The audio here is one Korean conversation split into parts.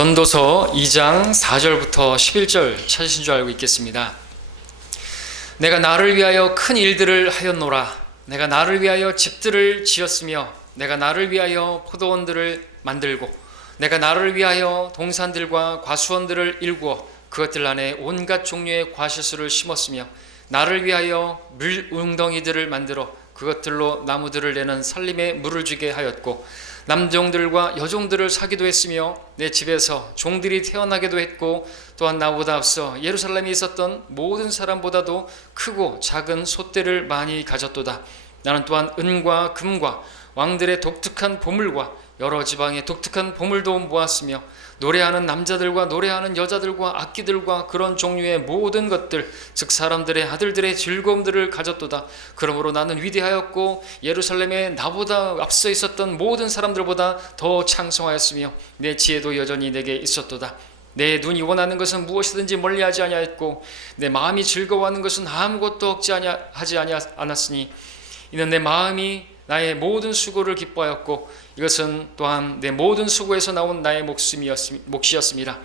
전도서 2장 4절부터 11절 찾으신 줄 알고 있겠습니다. 내가 나를 위하여 큰 일들을 하였노라. 내가 나를 위하여 집들을 지었으며 내가 나를 위하여 포도원들을 만들고 내가 나를 위하여 동산들과 과수원들을 일구어 그것들 안에 온갖 종류의 과실수를 심었으며 나를 위하여 물웅덩이들을 만들어 그것들로 나무들을 내는 살림에 물을 주게 하였고 남종들과 여종들을 사기도 했으며 내 집에서 종들이 태어나기도 했고 또한 나보다 앞서 예루살렘에 있었던 모든 사람보다도 크고 작은 솥대를 많이 가졌도다. 나는 또한 은과 금과 왕들의 독특한 보물과 여러 지방의 독특한 보물도 모았으며 노래하는 남자들과 노래하는 여자들과 악기들과 그런 종류의 모든 것들 즉 사람들의 아들들의 즐거움들을 가졌도다. 그러므로 나는 위대하였고 예루살렘에 나보다 앞서 있었던 모든 사람들보다 더 창성하였으며 내 지혜도 여전히 내게 있었도다. 내 눈이 원하는 것은 무엇이든지 멀리하지 아니하였고 내 마음이 즐거워하는 것은 아무것도 하지 않았으니 이는 내 마음이 나의 모든 수고를 기뻐하였고 이것은 또한 내 모든 수고에서 나온 나의 몫이었습니다.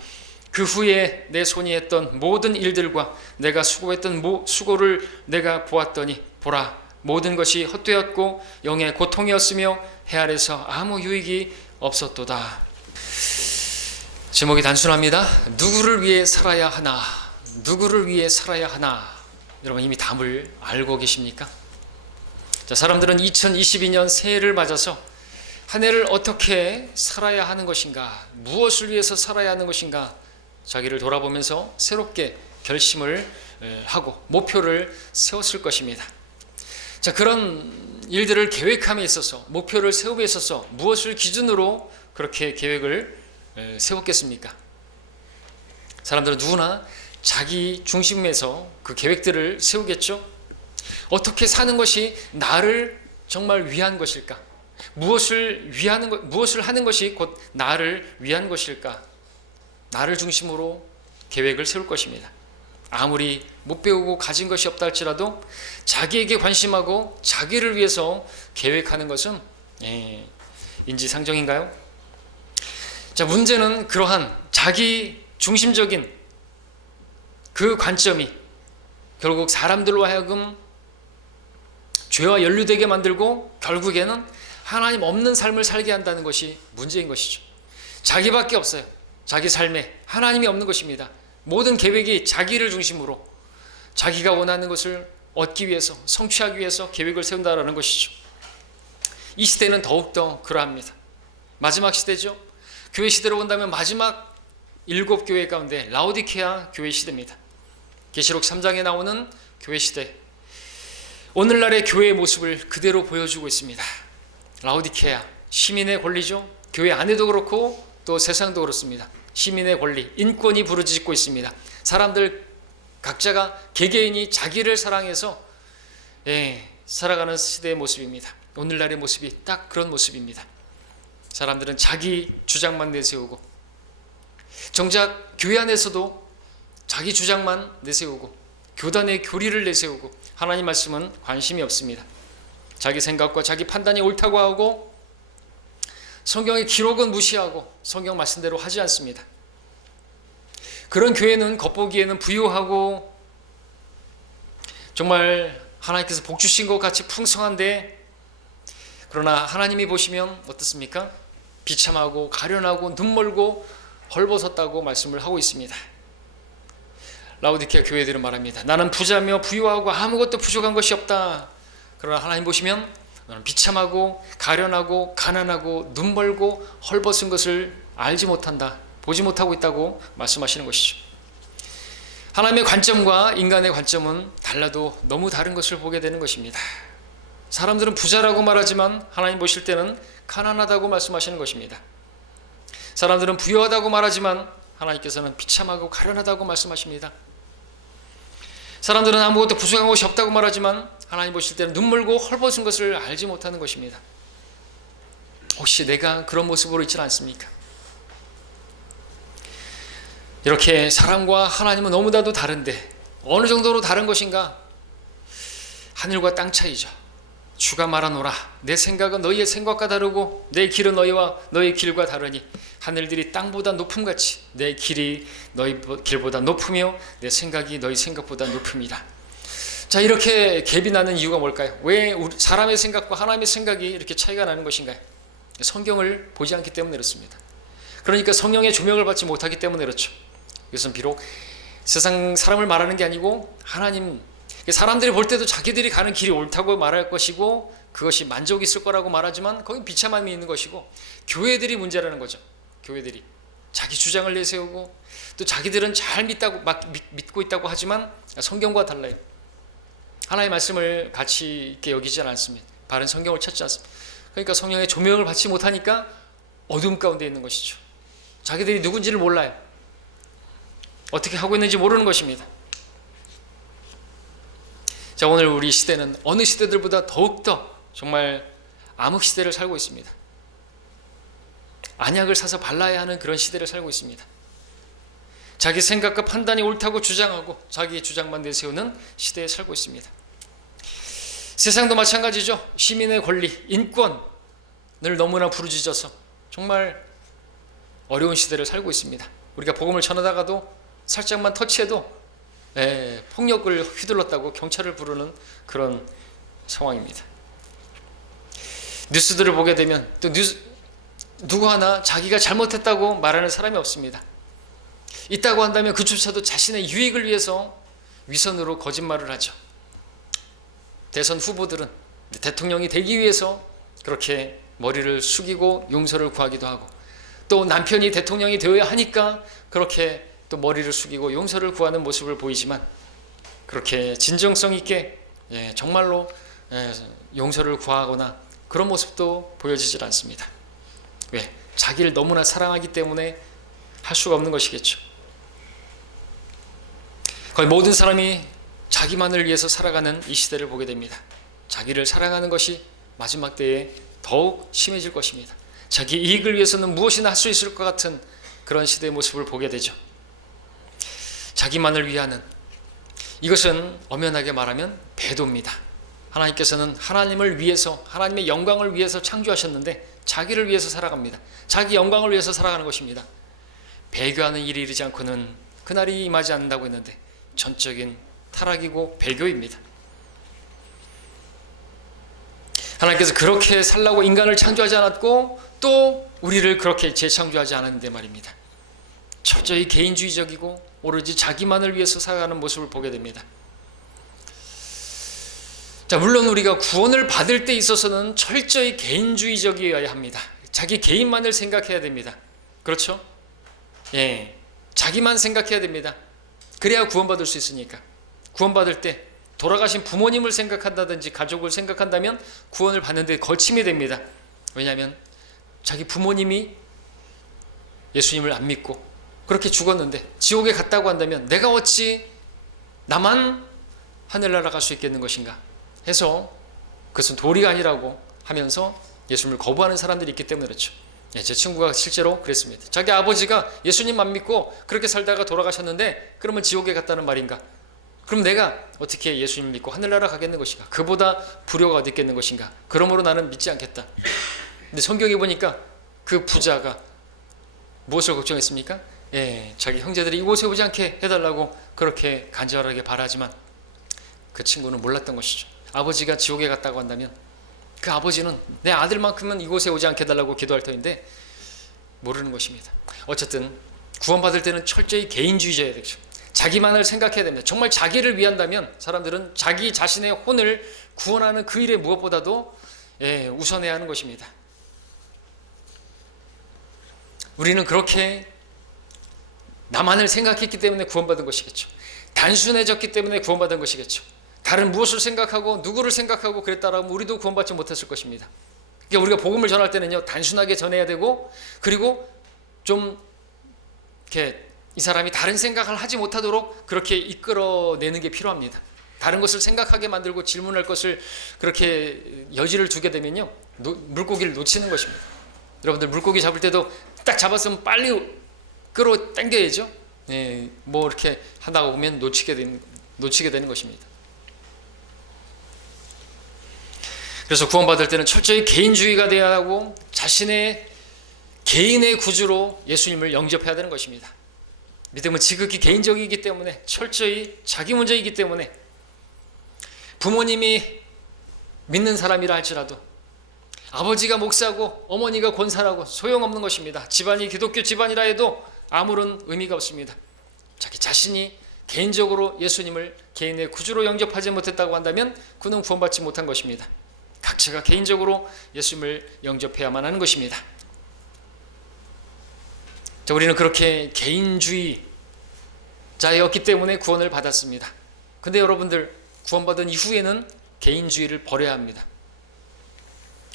그 후에 내 손이 했던 모든 일들과 내가 수고했던 수고를 내가 보았더니 보라 모든 것이 헛되었고 영의 고통이었으며 해 아래서 아무 유익이 없었도다. 제목이 단순합니다. 누구를 위해 살아야 하나? 누구를 위해 살아야 하나? 여러분 이미 답을 알고 계십니까? 자, 사람들은 2022년 새해를 맞아서 한 해를 어떻게 살아야 하는 것인가, 무엇을 위해서 살아야 하는 것인가 자기를 돌아보면서 새롭게 결심을 하고 목표를 세웠을 것입니다. 자, 그런 일들을 계획함에 있어서 목표를 세움에 있어서 무엇을 기준으로 그렇게 계획을 세웠겠습니까? 사람들은 누구나 자기 중심에서 그 계획들을 세우겠죠. 어떻게 사는 것이 나를 정말 위한 것일까? 무엇을 하는 것이 곧 나를 위한 것일까? 나를 중심으로 계획을 세울 것입니다. 아무리 못 배우고 가진 것이 없다 할지라도 자기에게 관심하고 자기를 위해서 계획하는 것은 인지상정인가요? 자, 문제는 그러한 자기 중심적인 그 관점이 결국 사람들로 하여금 죄와 연루되게 만들고 결국에는 하나님 없는 삶을 살게 한다는 것이 문제인 것이죠. 자기밖에 없어요. 자기 삶에 하나님이 없는 것입니다. 모든 계획이 자기를 중심으로 자기가 원하는 것을 얻기 위해서 성취하기 위해서 계획을 세운다는 것이죠. 이 시대는 더욱더 그러합니다. 마지막 시대죠. 교회 시대로 본다면 마지막 7교회 가운데 라오디케아 교회 시대입니다. 계시록 3장에 나오는 교회 시대, 오늘날의 교회의 모습을 그대로 보여주고 있습니다. 라오디케아, 시민의 권리죠. 교회 안에도 그렇고 또 세상도 그렇습니다. 시민의 권리, 인권이 부르짖고 있습니다. 사람들 각자가 개개인이 자기를 사랑해서 살아가는 시대의 모습입니다. 오늘날의 모습이 딱 그런 모습입니다. 사람들은 자기 주장만 내세우고 정작 교회 안에서도 자기 주장만 내세우고 교단의 교리를 내세우고 하나님 말씀은 관심이 없습니다. 자기 생각과 자기 판단이 옳다고 하고 성경의 기록은 무시하고 성경 말씀대로 하지 않습니다. 그런 교회는 겉보기에는 부유하고 정말 하나님께서 복 주신 것 같이 풍성한데 그러나 하나님이 보시면 어떻습니까? 비참하고 가련하고 눈멀고 헐벗었다고 말씀을 하고 있습니다. 라오디케아 교회들은 말합니다. 나는 부자며 부유하고 아무것도 부족한 것이 없다. 그러나 하나님 보시면 너는 비참하고 가련하고 가난하고 눈멀고 헐벗은 것을 알지 못한다. 보지 못하고 있다고 말씀하시는 것이죠. 하나님의 관점과 인간의 관점은 달라도 너무 다른 것을 보게 되는 것입니다. 사람들은 부자라고 말하지만 하나님 보실 때는 가난하다고 말씀하시는 것입니다. 사람들은 부유하다고 말하지만 하나님께서는 비참하고 가련하다고 말씀하십니다. 사람들은 아무것도 부족한 것이 없다고 말하지만 하나님 보실 때는 눈물고 헐벗은 것을 알지 못하는 것입니다. 혹시 내가 그런 모습으로 있지 않습니까? 이렇게 사람과 하나님은 너무나도 다른데 어느 정도로 다른 것인가? 하늘과 땅 차이죠. 주가 말하노라. 내 생각은 너희의 생각과 다르고 내 길은 너희와 너희 길과 다르니 하늘들이 땅보다 높음같이 내 길이 너희 길보다 높으며 내 생각이 너희 생각보다 높음이다. 자, 이렇게 갭이 나는 이유가 뭘까요? 왜 사람의 생각과 하나님의 생각이 이렇게 차이가 나는 것인가요? 성경을 보지 않기 때문에 그렇습니다. 그러니까 성령의 조명을 받지 못하기 때문에 그렇죠. 이것은 비록 세상 사람을 말하는 게 아니고 하나님, 사람들이 볼 때도 자기들이 가는 길이 옳다고 말할 것이고 그것이 만족이 있을 거라고 말하지만 거긴 비참함이 있는 것이고, 교회들이 문제라는 거죠. 교회들이 자기 주장을 내세우고 또 자기들은 잘 믿고 있다고 하지만 성경과 달라요. 하나님의 말씀을 가치 있게 여기지 않습니다. 바른 성경을 찾지 않습니다. 그러니까 성령의 조명을 받지 못하니까 어둠 가운데 있는 것이죠. 자기들이 누군지를 몰라요. 어떻게 하고 있는지 모르는 것입니다. 자, 오늘 우리 시대는 어느 시대들보다 더욱더 정말 암흑 시대를 살고 있습니다. 안약을 사서 발라야 하는 그런 시대를 살고 있습니다. 자기 생각과 판단이 옳다고 주장하고 자기의 주장만 내세우는 시대에 살고 있습니다. 세상도 마찬가지죠. 시민의 권리, 인권을 너무나 부르짖어서 정말 어려운 시대를 살고 있습니다. 우리가 복음을 전하다가도 살짝만 터치해도 폭력을 휘둘렀다고 경찰을 부르는 그런 상황입니다. 뉴스들을 보게 되면 또 누구 하나 자기가 잘못했다고 말하는 사람이 없습니다. 있다고 한다면 그조차도 자신의 유익을 위해서 위선으로 거짓말을 하죠. 대선 후보들은 대통령이 되기 위해서 그렇게 머리를 숙이고 용서를 구하기도 하고, 또 남편이 대통령이 되어야 하니까 그렇게 또 머리를 숙이고 용서를 구하는 모습을 보이지만, 그렇게 진정성 있게 정말로 용서를 구하거나 그런 모습도 보여지질 않습니다. 왜? 자기를 너무나 사랑하기 때문에 할 수가 없는 것이겠죠. 거의 모든 사람이 자기만을 위해서 살아가는 이 시대를 보게 됩니다. 자기를 사랑하는 것이 마지막 때에 더욱 심해질 것입니다. 자기 이익을 위해서는 무엇이나 할 수 있을 것 같은 그런 시대의 모습을 보게 되죠. 자기만을 위하는, 이것은 엄연하게 말하면 배도입니다. 하나님께서는 하나님을 위해서, 하나님의 영광을 위해서 창조하셨는데 자기를 위해서 살아갑니다. 자기 영광을 위해서 살아가는 것입니다. 배교하는 일이 이르지 않고는 그날이 임하지 않는다고 했는데 전적인 타락이고 배교입니다. 하나님께서 그렇게 살라고 인간을 창조하지 않았고 또 우리를 그렇게 재창조하지 않았는데 말입니다. 철저히 개인주의적이고 오로지 자기만을 위해서 살아가는 모습을 보게 됩니다. 자, 물론 우리가 구원을 받을 때 있어서는 철저히 개인주의적이어야 합니다. 자기 개인만을 생각해야 됩니다. 그렇죠? 자기만 생각해야 됩니다. 그래야 구원받을 수 있으니까. 구원받을 때 돌아가신 부모님을 생각한다든지 가족을 생각한다면 구원을 받는 데 거침이 됩니다. 왜냐하면 자기 부모님이 예수님을 안 믿고 그렇게 죽었는데 지옥에 갔다고 한다면 내가 어찌 나만 하늘나라 갈 수 있겠는 것인가 해서, 그것은 도리가 아니라고 하면서 예수님을 거부하는 사람들이 있기 때문에 그렇죠. 제 친구가 실제로 그랬습니다. 자기 아버지가 예수님 안 믿고 그렇게 살다가 돌아가셨는데 그러면 지옥에 갔다는 말인가? 그럼 내가 어떻게 예수님 믿고 하늘나라 가겠는 것인가? 그보다 불효가 어디 있겠는 것인가? 그러므로 나는 믿지 않겠다. 근데 성경에 보니까 그 부자가 무엇을 걱정했습니까? 자기 형제들이 이곳에 오지 않게 해달라고 그렇게 간절하게 바라지만 그 친구는 몰랐던 것이죠. 아버지가 지옥에 갔다고 한다면 그 아버지는 내 아들만큼은 이곳에 오지 않게 해달라고 기도할 터인데 모르는 것입니다. 어쨌든 구원받을 때는 철저히 개인주의자여야 되죠. 자기만을 생각해야 됩니다. 정말 자기를 위한다면 사람들은 자기 자신의 혼을 구원하는 그 일에 무엇보다도 우선해야 하는 것입니다. 우리는 그렇게 나만을 생각했기 때문에 구원받은 것이겠죠. 단순해졌기 때문에 구원받은 것이겠죠. 다른 무엇을 생각하고 누구를 생각하고 그랬다라면 우리도 구원받지 못했을 것입니다. 그러니까 우리가 복음을 전할 때는요, 단순하게 전해야 되고, 그리고 좀 이렇게 이 사람이 다른 생각을 하지 못하도록 그렇게 이끌어내는 게 필요합니다. 다른 것을 생각하게 만들고 질문할 것을 그렇게 여지를 두게 되면요, 물고기를 놓치는 것입니다. 여러분들 물고기 잡을 때도 딱 잡았으면 빨리 끌어 당겨야죠. 뭐 이렇게 하다가 보면 놓치게 되는 것입니다. 그래서 구원받을 때는 철저히 개인주의가 되어야 하고 자신의 개인의 구주로 예수님을 영접해야 되는 것입니다. 믿음은 지극히 개인적이기 때문에 철저히 자기 문제이기 때문에 부모님이 믿는 사람이라 할지라도 아버지가 목사고 어머니가 권사라고 소용없는 것입니다. 집안이 기독교 집안이라 해도 아무런 의미가 없습니다. 자기 자신이 개인적으로 예수님을 개인의 구주로 영접하지 못했다고 한다면 그는 구원받지 못한 것입니다. 각자가 개인적으로 예수님을 영접해야만 하는 것입니다. 자, 우리는 그렇게 개인주의자였기 때문에 구원을 받았습니다. 근데 여러분들, 구원받은 이후에는 개인주의를 버려야 합니다.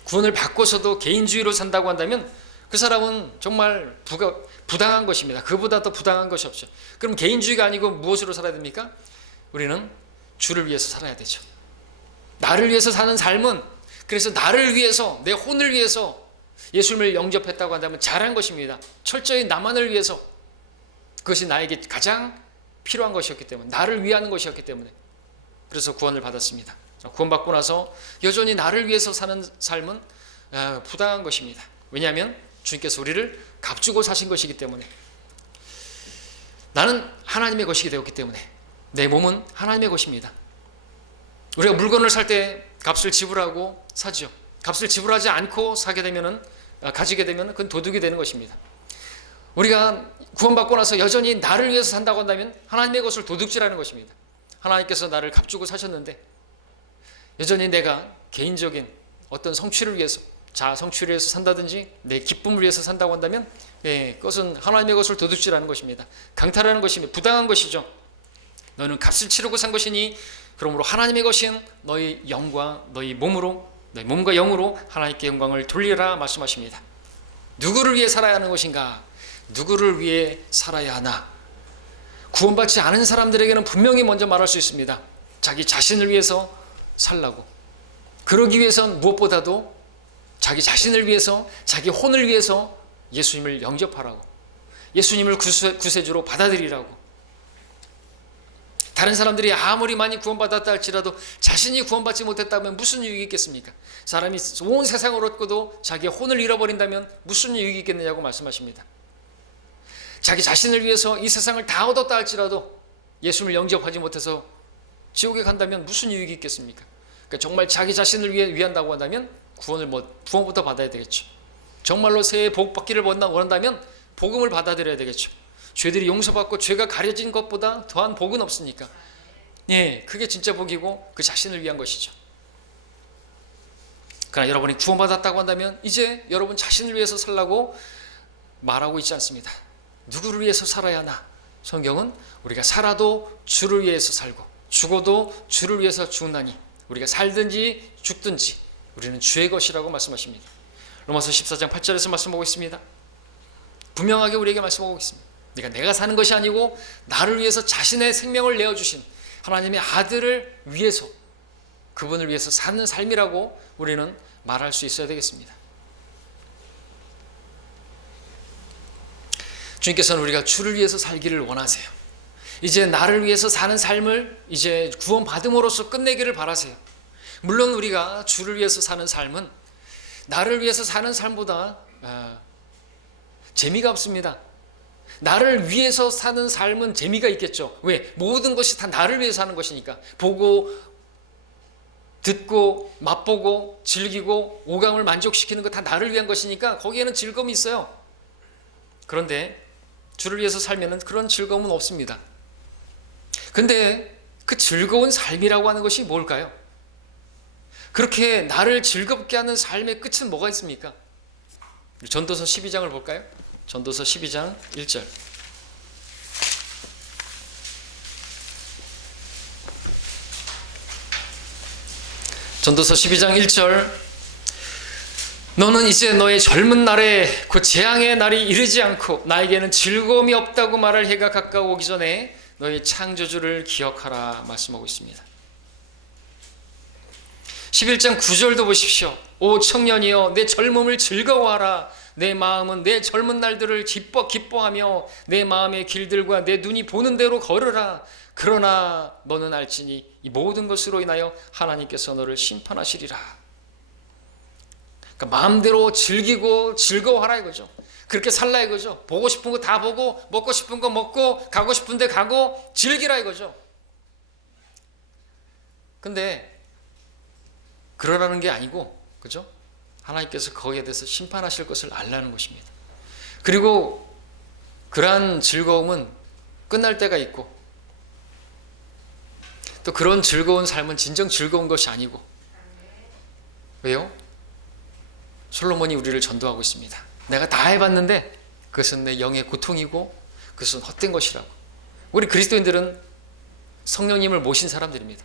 구원을 받고서도 개인주의로 산다고 한다면 그 사람은 정말 부당한 것입니다. 그보다 더 부당한 것이 없죠. 그럼 개인주의가 아니고 무엇으로 살아야 됩니까? 우리는 주를 위해서 살아야 되죠. 나를 위해서 사는 삶은, 그래서 나를 위해서, 내 혼을 위해서 예수님을 영접했다고 한다면 잘한 것입니다. 철저히 나만을 위해서, 그것이 나에게 가장 필요한 것이었기 때문에, 나를 위하는 것이었기 때문에 그래서 구원을 받았습니다. 구원받고 나서 여전히 나를 위해서 사는 삶은 부당한 것입니다. 왜냐하면 주님께서 우리를 값주고 사신 것이기 때문에, 나는 하나님의 것이게 되었기 때문에, 내 몸은 하나님의 것입니다. 우리가 물건을 살 때 값을 지불하고 사죠. 값을 지불하지 않고 가지게 되면 그건 도둑이 되는 것입니다. 우리가 구원받고 나서 여전히 나를 위해서 산다고 한다면 하나님의 것을 도둑질하는 것입니다. 하나님께서 나를 값주고 사셨는데 여전히 내가 개인적인 어떤 성취를 위해서, 자아 성취를 위해서 산다든지 내 기쁨을 위해서 산다고 한다면 그것은 하나님의 것을 도둑질하는 것입니다. 강탈하는 것입니다. 부당한 것이죠. 너는 값을 치르고 산 것이니 그러므로 하나님의 것인 너희 영과 너희 몸으로, 너희 몸과 영으로 하나님께 영광을 돌리라 말씀하십니다. 누구를 위해 살아야 하는 것인가? 누구를 위해 살아야 하나? 구원받지 않은 사람들에게는 분명히 먼저 말할 수 있습니다. 자기 자신을 위해서 살라고. 그러기 위해선 무엇보다도 자기 자신을 위해서, 자기 혼을 위해서 예수님을 영접하라고, 예수님을 구세주로 받아들이라고. 다른 사람들이 아무리 많이 구원받았다 할지라도 자신이 구원받지 못했다면 무슨 유익이 있겠습니까? 사람이 온 세상을 얻고도 자기의 혼을 잃어버린다면 무슨 유익이 있겠느냐고 말씀하십니다. 자기 자신을 위해서 이 세상을 다 얻었다 할지라도 예수님을 영접하지 못해서 지옥에 간다면 무슨 유익이 있겠습니까? 그러니까 정말 자기 자신을 위한다고 한다면 구원부터 받아야 되겠죠. 정말로 새해 복 받기를 원한다면 복음을 받아들여야 되겠죠. 죄들이 용서받고 죄가 가려진 것보다 더한 복은 없으니까. 그게 진짜 복이고 그 자신을 위한 것이죠. 그러나 여러분이 구원받았다고 한다면 이제 여러분 자신을 위해서 살라고 말하고 있지 않습니다. 누구를 위해서 살아야 하나? 성경은 우리가 살아도 주를 위해서 살고 죽어도 주를 위해서 죽나니 우리가 살든지 죽든지 우리는 주의 것이라고 말씀하십니다. 로마서 14장 8절에서 말씀하고 있습니다. 분명하게 우리에게 말씀하고 있습니다. 내가 사는 것이 아니고 나를 위해서 자신의 생명을 내어주신 하나님의 아들을 위해서, 그분을 위해서 사는 삶이라고 우리는 말할 수 있어야 되겠습니다. 주님께서는 우리가 주를 위해서 살기를 원하세요. 이제 나를 위해서 사는 삶을 이제 구원받음으로써 끝내기를 바라세요. 물론 우리가 주를 위해서 사는 삶은 나를 위해서 사는 삶보다 재미가 없습니다. 나를 위해서 사는 삶은 재미가 있겠죠. 왜? 모든 것이 다 나를 위해서 하는 것이니까. 보고 듣고 맛보고 즐기고 오감을 만족시키는 거 다 나를 위한 것이니까 거기에는 즐거움이 있어요. 그런데 주를 위해서 살면은 그런 즐거움은 없습니다. 근데 그 즐거운 삶이라고 하는 것이 뭘까요? 그렇게 나를 즐겁게 하는 삶의 끝은 뭐가 있습니까? 전도서 12장을 볼까요? 전도서 12장 1절. 전도서 12장 1절. 너는 이제 너의 젊은 날에 그 재앙의 날이 이르지 않고 나에게는 즐거움이 없다고 말할 해가 가까워오기 전에 너의 창조주를 기억하라 말씀하고 있습니다. 11장 9절도 보십시오. 오 청년이여 내 젊음을 즐거워하라. 내 마음은 내 젊은 날들을 기뻐하며 내 마음의 길들과 내 눈이 보는 대로 걸으라. 그러나 너는 알지니 이 모든 것으로 인하여 하나님께서 너를 심판하시리라. 그러니까 마음대로 즐기고 즐거워하라 이거죠. 그렇게 살라 이거죠. 보고 싶은 거 다 보고 먹고 싶은 거 먹고 가고 싶은 데 가고 즐기라 이거죠. 근데 그러라는 게 아니고, 그죠? 하나님께서 거기에 대해서 심판하실 것을 알라는 것입니다. 그리고 그러한 즐거움은 끝날 때가 있고, 또 그런 즐거운 삶은 진정 즐거운 것이 아니고, 왜요? 솔로몬이 우리를 전도하고 있습니다. 내가 다 해봤는데 그것은 내 영의 고통이고 그것은 헛된 것이라고. 우리 그리스도인들은 성령님을 모신 사람들입니다.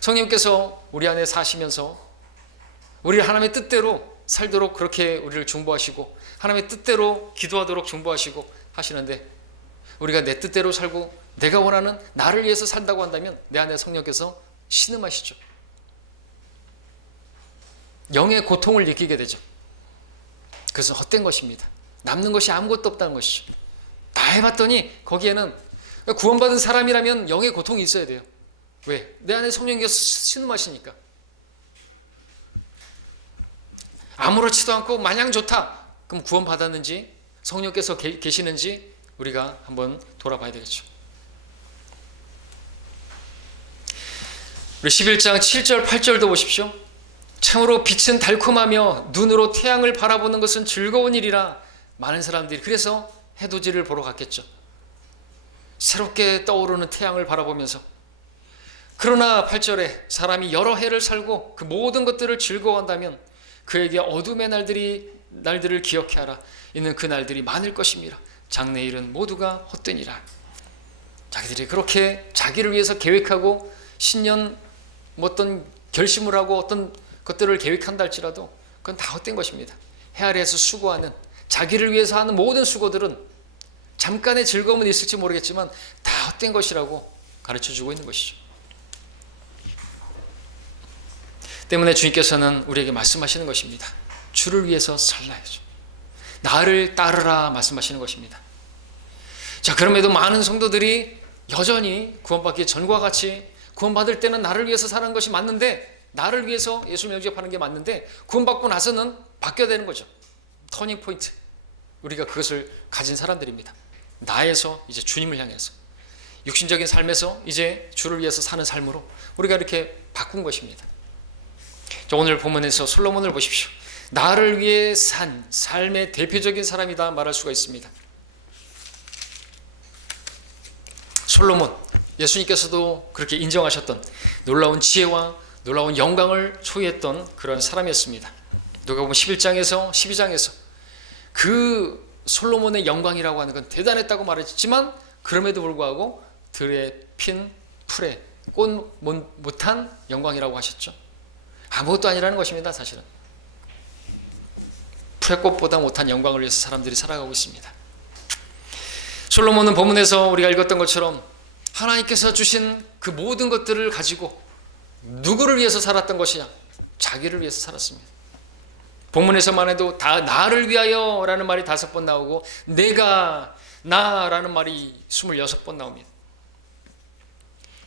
성령님께서 우리 안에 사시면서 우리를 하나님의 뜻대로 살도록 그렇게 우리를 중보하시고 하나님의 뜻대로 기도하도록 중보하시고 하시는데, 우리가 내 뜻대로 살고 내가 원하는 나를 위해서 산다고 한다면 내 안에 성령께서 신음하시죠. 영의 고통을 느끼게 되죠. 그것은 헛된 것입니다. 남는 것이 아무것도 없다는 것이죠. 다 해봤더니 거기에는, 구원받은 사람이라면 영의 고통이 있어야 돼요. 왜? 내 안에 성령께서 신음하시니까. 아무렇지도 않고 마냥 좋다. 그럼 구원받았는지 성령께서 계시는지 우리가 한번 돌아봐야 되겠죠. 우리 11장 7절 8절도 보십시오. 참으로 빛은 달콤하며 눈으로 태양을 바라보는 것은 즐거운 일이라. 많은 사람들이 그래서 해돋이를 보러 갔겠죠. 새롭게 떠오르는 태양을 바라보면서. 그러나 8절에 사람이 여러 해를 살고 그 모든 것들을 즐거워한다면 그에게 어둠의 날들을 기억해 하라. 이는 그 날들이 많을 것입니다. 장래일은 모두가 헛되니라. 자기들이 그렇게 자기를 위해서 계획하고 신년 어떤 결심을 하고 어떤 것들을 계획한다 할지라도 그건 다 헛된 것입니다. 해 아래에서 수고하는, 자기를 위해서 하는 모든 수고들은 잠깐의 즐거움은 있을지 모르겠지만 다 헛된 것이라고 가르쳐주고 있는 것이죠. 때문에 주님께서는 우리에게 말씀하시는 것입니다. 주를 위해서 살라야죠. 나를 따르라 말씀하시는 것입니다. 자, 그럼에도 많은 성도들이 여전히 구원받기 전과 같이 구원받을 때는 나를 위해서 사는 것이 맞는데, 나를 위해서 예수를 영접하는 게 맞는데 구원받고 나서는 바뀌어야 되는 거죠. 터닝 포인트. 우리가 그것을 가진 사람들입니다. 나에서 이제 주님을 향해서, 육신적인 삶에서 이제 주를 위해서 사는 삶으로 우리가 이렇게 바꾼 것입니다. 자, 오늘 본문에서 솔로몬을 보십시오. 나를 위해 산 삶의 대표적인 사람이다 말할 수가 있습니다. 솔로몬, 예수님께서도 그렇게 인정하셨던 놀라운 지혜와 놀라운 영광을 소유했던 그런 사람이었습니다. 누가복음 11장에서 12장에서 그 솔로몬의 영광이라고 하는 건 대단했다고 말했지만 그럼에도 불구하고 들에 핀 풀에 꽃 못한 영광이라고 하셨죠. 아무것도 아니라는 것입니다. 사실은 풀의 꽃보다 못한 영광을 위해서 사람들이 살아가고 있습니다. 솔로몬은 본문에서 우리가 읽었던 것처럼 하나님께서 주신 그 모든 것들을 가지고 누구를 위해서 살았던 것이냐? 자기를 위해서 살았습니다. 본문에서만 해도 다 나를 위하여 라는 말이 5번 나오고 내가, 나라는 말이 26번 나옵니다.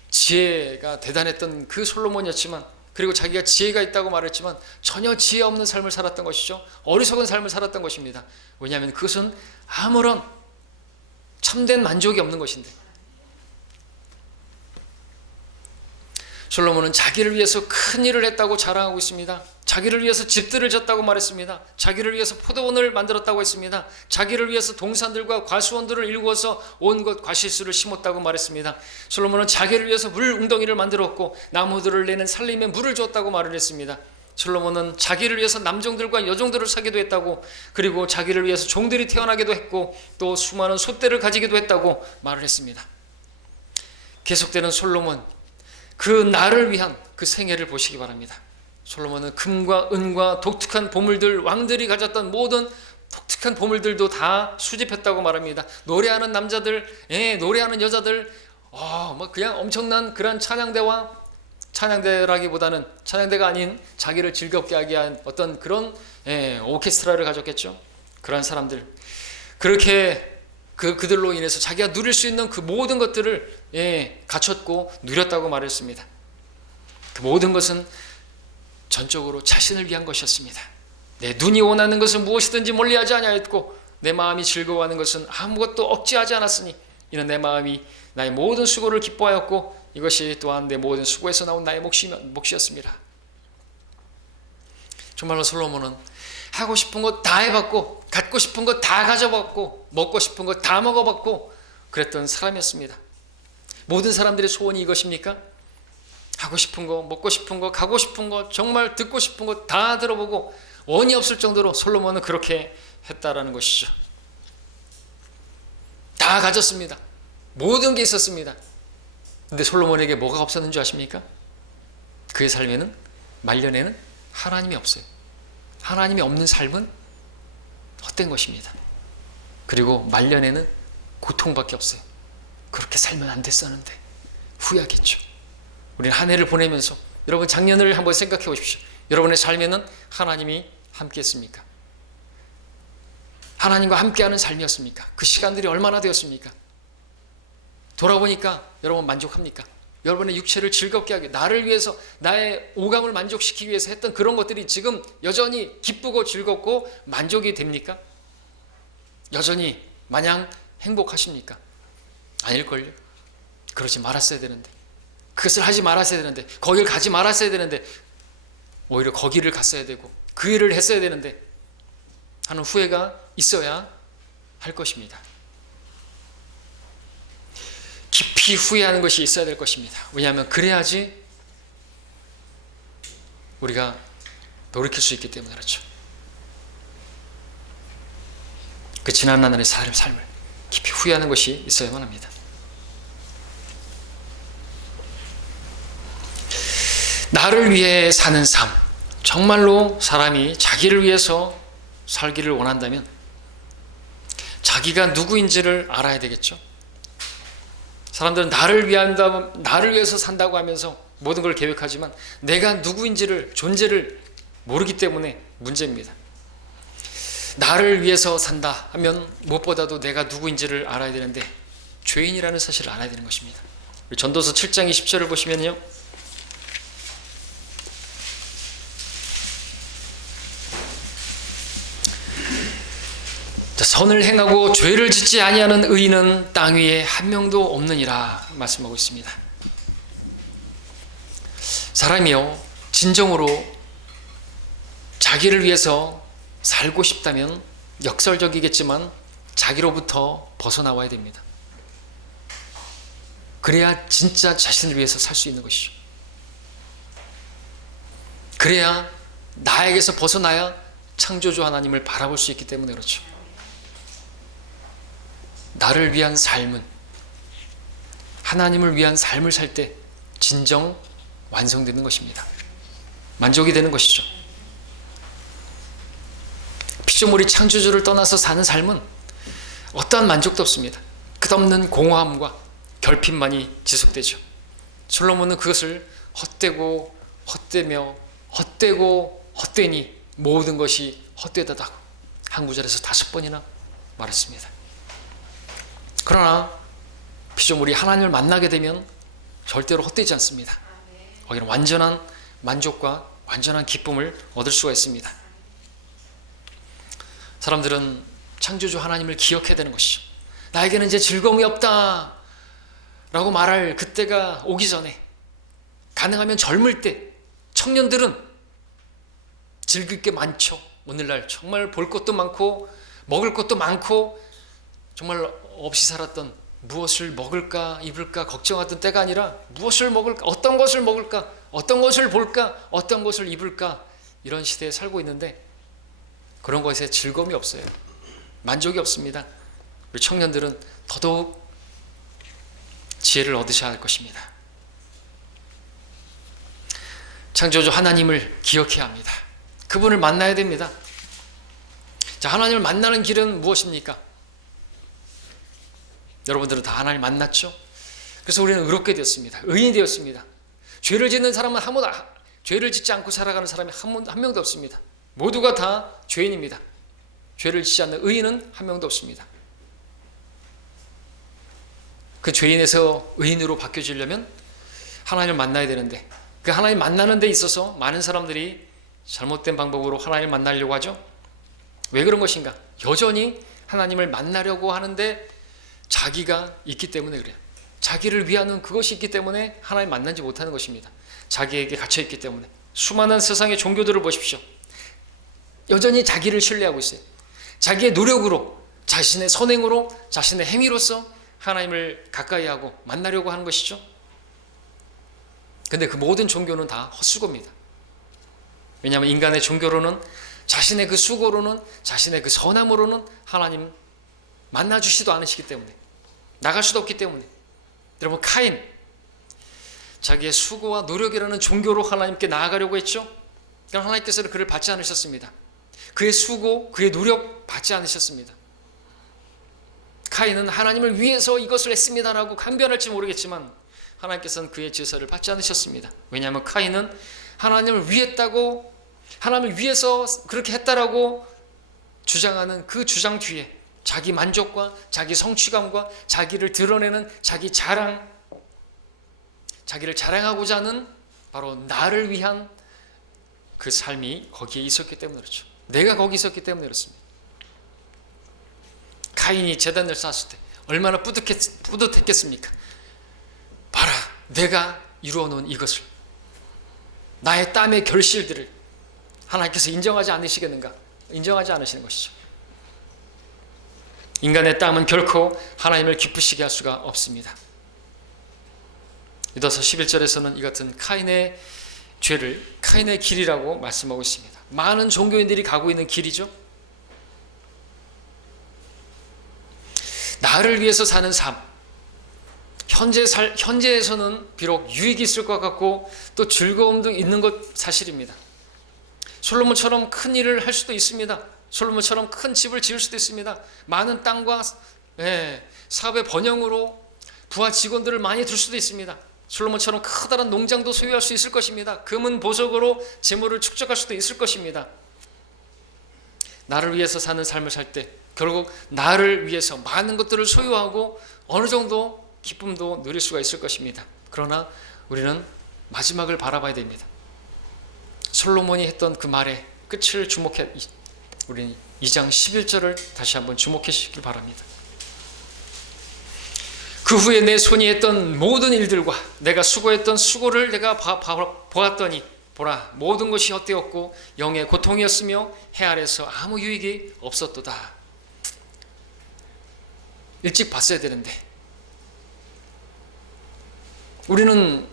지혜가 대단했던 그 솔로몬이었지만, 그리고 자기가 지혜가 있다고 말했지만 전혀 지혜 없는 삶을 살았던 것이죠. 어리석은 삶을 살았던 것입니다. 왜냐하면 그것은 아무런 참된 만족이 없는 것인데. 솔로몬은 자기를 위해서 큰 일을 했다고 자랑하고 있습니다. 자기를 위해서 집들을 졌다고 말했습니다. 자기를 위해서 포도원을 만들었다고 했습니다. 자기를 위해서 동산들과 과수원들을 일구어서 온 것 과실수를 심었다고 말했습니다. 솔로몬은 자기를 위해서 물 웅덩이를 만들었고 나무들을 내는 산림에 물을 줬다고 말을 했습니다. 솔로몬은 자기를 위해서 남종들과 여종들을 사기도 했다고, 그리고 자기를 위해서 종들이 태어나기도 했고 또 수많은 솥대를 가지기도 했다고 말을 했습니다. 계속되는 솔로몬, 그 나를 위한 그 생애를 보시기 바랍니다. 솔로몬은 금과 은과 독특한 보물들, 왕들이 가졌던 모든 독특한 보물들도 다 수집했다고 말합니다. 노래하는 남자들, 노래하는 여자들, 그냥 엄청난 그런 찬양대와, 찬양대라기보다는 찬양대가 아닌 자기를 즐겁게 하게 한 어떤 그런 오케스트라를 가졌겠죠. 그런 사람들, 그렇게 그들로 인해서 자기가 누릴 수 있는 그 모든 것들을 갖췄고 누렸다고 말했습니다. 그 모든 것은 전적으로 자신을 위한 것이었습니다. 내 눈이 원하는 것은 무엇이든지 멀리하지 아니하였고 내 마음이 즐거워하는 것은 아무것도 억지하지 않았으니 이는 내 마음이 나의 모든 수고를 기뻐하였고 이것이 또한 내 모든 수고에서 나온 나의 몫이었습니다. 정말로 솔로몬은 하고 싶은 것 다 해봤고 갖고 싶은 것 다 가져봤고 먹고 싶은 것 다 먹어봤고 그랬던 사람이었습니다. 모든 사람들의 소원이 이것입니까? 하고 싶은 거, 먹고 싶은 거, 가고 싶은 거, 정말 듣고 싶은 거 다 들어보고 원이 없을 정도로 솔로몬은 그렇게 했다라는 것이죠. 다 가졌습니다. 모든 게 있었습니다. 근데 솔로몬에게 뭐가 없었는 줄 아십니까? 그의 삶에는, 말년에는 하나님이 없어요. 하나님이 없는 삶은 헛된 것입니다. 그리고 말년에는 고통밖에 없어요. 그렇게 살면 안 됐었는데 후회하겠죠. 우리는 한 해를 보내면서 여러분 작년을 한번 생각해 보십시오. 여러분의 삶에는 하나님이 함께 했습니까? 하나님과 함께하는 삶이었습니까? 그 시간들이 얼마나 되었습니까? 돌아보니까 여러분 만족합니까? 여러분의 육체를 즐겁게 하기, 나를 위해서 나의 오감을 만족시키기 위해서 했던 그런 것들이 지금 여전히 기쁘고 즐겁고 만족이 됩니까? 여전히 마냥 행복하십니까? 아닐걸요. 그러지 말았어야 되는데, 그것을 하지 말았어야 되는데, 거기를 가지 말았어야 되는데, 오히려 거기를 갔어야 되고 그 일을 했어야 되는데 하는 후회가 있어야 할 것입니다. 깊이 후회하는 것이 있어야 될 것입니다. 왜냐하면 그래야지 우리가 돌이킬 수 있기 때문에 그렇죠. 그 지난 나날의 삶을 깊이 후회하는 것이 있어야만 합니다. 나를 위해 사는 삶, 정말로 사람이 자기를 위해서 살기를 원한다면 자기가 누구인지를 알아야 되겠죠. 사람들은 나를 위해서 산다고 하면서 모든 걸 계획하지만 내가 누구인지를, 존재를 모르기 때문에 문제입니다. 나를 위해서 산다 하면 무엇보다도 내가 누구인지를 알아야 되는데 죄인이라는 사실을 알아야 되는 것입니다. 전도서 7장 20절을 보시면요, 선을 행하고 죄를 짓지 아니하는 의인은 땅 위에 한 명도 없느니라 말씀하고 있습니다. 사람이요, 진정으로 자기를 위해서 살고 싶다면 역설적이겠지만 자기로부터 벗어나와야 됩니다. 그래야 진짜 자신을 위해서 살 수 있는 것이죠. 그래야 나에게서 벗어나야 창조주 하나님을 바라볼 수 있기 때문에 그렇죠. 나를 위한 삶은, 하나님을 위한 삶을 살 때 진정 완성되는 것입니다. 만족이 되는 것이죠. 피조물이 창조주를 떠나서 사는 삶은 어떠한 만족도 없습니다. 끝없는 공허함과 결핍만이 지속되죠. 솔로몬은 그것을 헛되고 헛되며 헛되고 헛되니 모든 것이 헛되다고 한 구절에서 5번이나 말했습니다. 그러나 피조물이 하나님을 만나게 되면 절대로 헛되지 않습니다. 거기는 완전한 만족과 완전한 기쁨을 얻을 수가 있습니다. 사람들은 창조주 하나님을 기억해야 되는 것이죠. 나에게는 이제 즐거움이 없다 라고 말할 그때가 오기 전에, 가능하면 젊을 때, 청년들은 즐길 게 많죠. 오늘날 정말 볼 것도 많고 먹을 것도 많고 정말 없이 살았던, 무엇을 먹을까 입을까 걱정하던 때가 아니라 무엇을 먹을까, 어떤 것을 먹을까, 어떤 것을 볼까, 어떤 것을 입을까, 이런 시대에 살고 있는데 그런 것에 즐거움이 없어요. 만족이 없습니다. 우리 청년들은 더더욱 지혜를 얻으셔야 할 것입니다. 창조주 하나님을 기억해야 합니다. 그분을 만나야 됩니다. 자, 하나님을 만나는 길은 무엇입니까? 여러분들은 다 하나님 만났죠? 그래서 우리는 의롭게 되었습니다. 의인이 되었습니다. 죄를 짓는 사람은 죄를 짓지 않고 살아가는 사람이 한 명도 없습니다. 모두가 다 죄인입니다. 죄를 짓지 않는 의인은 한 명도 없습니다. 그 죄인에서 의인으로 바뀌어지려면 하나님을 만나야 되는데, 그 하나님 만나는 데 있어서 많은 사람들이 잘못된 방법으로 하나님을 만나려고 하죠? 왜 그런 것인가? 여전히 하나님을 만나려고 하는데 자기가 있기 때문에 그래요. 자기를 위하는 그것이 있기 때문에 하나님 만나지 못하는 것입니다. 자기에게 갇혀있기 때문에. 수많은 세상의 종교들을 보십시오. 여전히 자기를 신뢰하고 있어요. 자기의 노력으로, 자신의 선행으로, 자신의 행위로서 하나님을 가까이 하고 만나려고 하는 것이죠. 근데 그 모든 종교는 다 헛수고입니다. 왜냐하면 인간의 종교로는, 자신의 그 수고로는, 자신의 그 선함으로는 하나님 만나주시도 않으시기 때문에, 나갈 수도 없기 때문에. 여러분, 카인, 자기의 수고와 노력이라는 종교로 하나님께 나아가려고 했죠. 그러나 하나님께서는 그를 받지 않으셨습니다. 그의 수고, 그의 노력 받지 않으셨습니다. 카인은 하나님을 위해서 이것을 했습니다라고 강변할지 모르겠지만 하나님께서는 그의 제사를 받지 않으셨습니다. 왜냐하면 카인은 하나님을 위했다고, 하나님을 위해서 그렇게 했다라고 주장하는 그 주장 뒤에 자기 만족과 자기 성취감과 자기를 드러내는 자기 자랑, 자기를 자랑하고자 하는 바로 나를 위한 그 삶이 거기에 있었기 때문에 그렇죠. 내가 거기 있었기 때문에 그렇습니다. 카인이 제단을 쌓았을 때 얼마나 뿌듯했겠습니까? 봐라, 내가 이루어놓은 이것을, 나의 땀의 결실들을 하나님께서 인정하지 않으시겠는가? 인정하지 않으시는 것이죠. 인간의 땀은 결코 하나님을 기쁘시게 할 수가 없습니다. 이어서 11절에서는 이 같은 카인의 죄를 카인의 길이라고 말씀하고 있습니다. 많은 종교인들이 가고 있는 길이죠. 나를 위해서 사는 삶, 현재에서는 비록 유익이 있을 것 같고 또 즐거움도 있는 것 사실입니다. 솔로몬처럼 큰 일을 할 수도 있습니다. 솔로몬처럼 큰 집을 지을 수도 있습니다. 많은 땅과 사업의 번영으로 부하 직원들을 많이 둘 수도 있습니다. 솔로몬처럼 커다란 농장도 소유할 수 있을 것입니다. 금은 보석으로 재물을 축적할 수도 있을 것입니다. 나를 위해서 사는 삶을 살 때 결국 나를 위해서 많은 것들을 소유하고 어느 정도 기쁨도 누릴 수가 있을 것입니다. 그러나 우리는 마지막을 바라봐야 됩니다. 솔로몬이 했던 그 말의 끝을 우리는 2장 11절을 다시 한번 주목해 주시길 바랍니다. 그 후에 내 손이 했던 모든 일들과 내가 수고했던 수고를 내가 보았더니 보라, 모든 것이 헛되었고 영의 고통이었으며 해 아래서 아무 유익이 없었도다. 일찍 봤어야 되는데 우리는